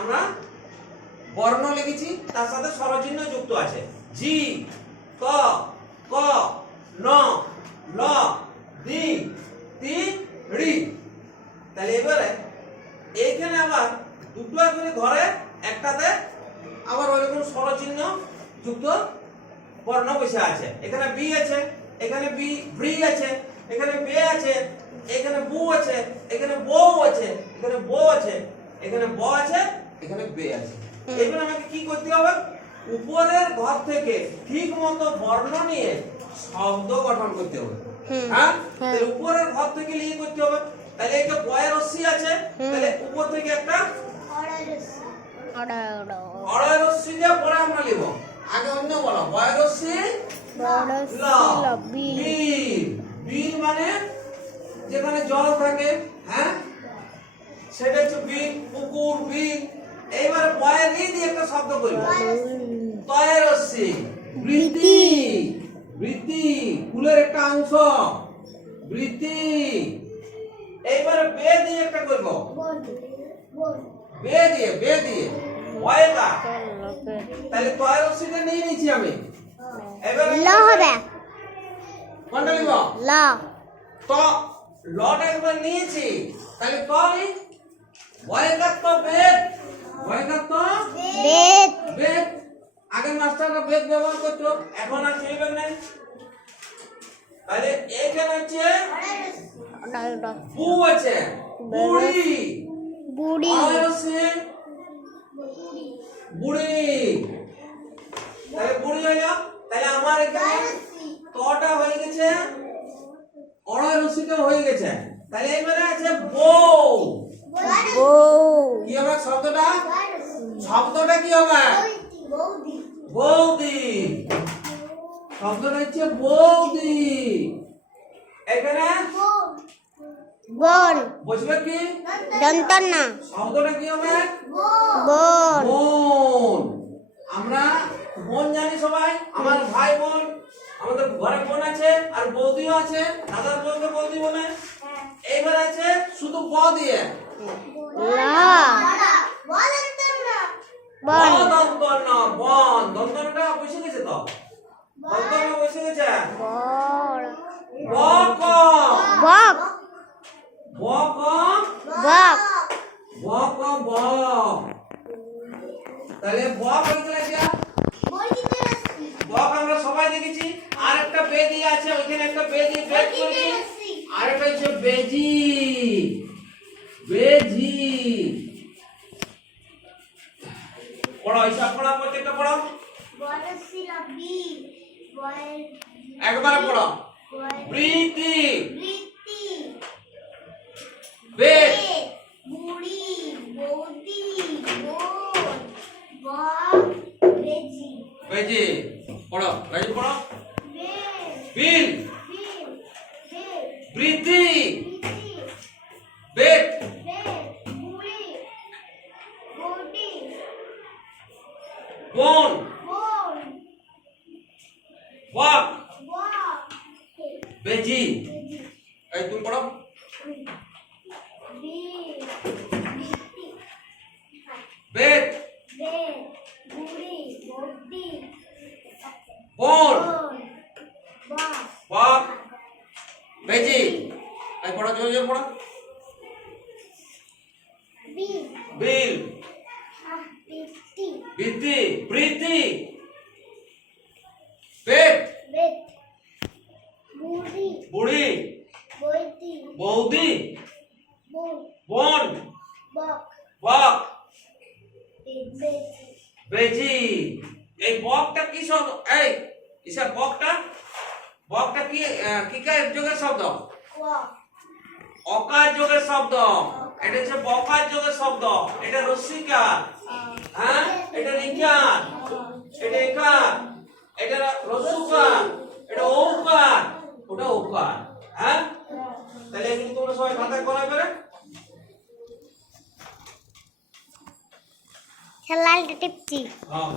আমরা বর্ণ লিখেছি, তার সাথে স্বরচিহ্ন যুক্ত আছে। জি, ক ক, ন, ল দি তি, রি। তাহলে এবারে এইখানে আবার দুটো করে ঘরে, একটাতে আবার ওইরকম স্বরচিহ্ন যুক্ত বর্ণ বসে আছে। এখানে বি আছে, এখানে বি, ব্রি আছে, এখানে বে আছে, এখানে বু আছে, এখানে বউ আছে, এখানে বউ আছে, এখানে ব আছে এখানে বে আছে। এবার আমাকে কি করতে হবে? উপরের ঘর থেকে ঠিক মতো বর্ণ নিয়ে শব্দ গঠন করতে হবে। হ্যাঁ। তাহলে উপরের ঘর থেকে লিখে করতে হবে। তাহলে এটা বয়ের রশ্মি আছে তাহলে উপর থেকে একটা অড়য় রশ্মি। দিয়ে পরে আমরা লিখব। আগে অন্য বলো বয়ের রশ্মি? মানে যেখানে জল থাকে হ্যাঁ? সেটা হচ্ছে বীর পুকুর বীর। এইবার বয়ের এই দিয়ে একটা শব্দ করব তয়ের রশ্মি বৃদ্ধি বৃদ্ধি ফুলের একটা অংশ। বৃদ্ধি এইবারে বে দিয়ে একটা করব। বে দিয়ে বে দিয়ে। বয়টা তাহলে তয়ের রশ্মিটা নিয়ে নিয়েছি আমি। এবারে ল হবে। কোনটা নিব? ল। ত। লটা একবার নিয়েছি। তাহলে ত নি বয়কার তো বেদ বয়কার তো বেদ বেদ আগে মাস্টাররা ব্যবহার করতো এখন আর চলবে না তাহলে এইখানে হচ্ছে বু আছে বুড়ি। বুড়ি। আর আছে বুড়ি। তাহলে বুড়ি হইল তাহলে আমার এখানে তটা হয়ে গেছে অড়য় রসিটা হয়ে গেছে। তাহলে এবারে আছে বউ। বউ। কি হবে শব্দটা? শব্দটা কি হবে? বৌদি। শব্দটা হচ্ছে বৌদি। এখানে বন। বুঝবে কি? দন্তন না শব্দটা কি হবে? বন। বোন। আমরা বোন জানি সবাই। আমার ভাই বোন আমাদের ঘরে বোন আছে আর বৌদিও আছে। দাদার বোনকে বৌদি বলে। এইবার আছে শুধু ব দিয়ে ল বন দন্তন বন দন্তনটা বসে গেছে তো দন্তন বসে গেছে? বড় বক। বক। বক। বক। বক তাহলে বক হয়ে আমরা সবাই দেখেছি। আর একটা বেদি আছে ওইখানে একটা বেদি বেদ করেছি। আর একটা হচ্ছে বেজি। বেজি। পড়ো হিসাব পড়া প্রত্যেকটা পড়ো একবারে পড়ো। প্রীতি বেদ। বুড়ি বৌদি বোন বেজি। বেজি। পড়ো। পড়ো। বেল। বেদ। বুড়ি বৌদি। বোন। বেজি। এই তুমি পড়ো বৌদি। বোন। বক বেজি। এই পড়ো জোরে জোরে পড়ো বিল। বিল। বৃদ্ধি বৃদ্ধি বৃদ্ধি পেট বেল বুড়ি বুড়ি বৌদি বৌদি? বোন? বক। বেজি। এই বকটা কি শব্দ? এই ইসা বকটা? বকটা কি কি কার যোগের শব্দ? অকার যোগের শব্দ। এটা হচ্ছে বকার যোগের শব্দ। এটা রস্মিকা হ্যাঁ? এটা রিকার। এটা একার। এটা রসুকার। এটা ওকার। ওটা ওকার। সবাই খাতায় করাই পারে খেলালটা টিপছি হ্যাঁ।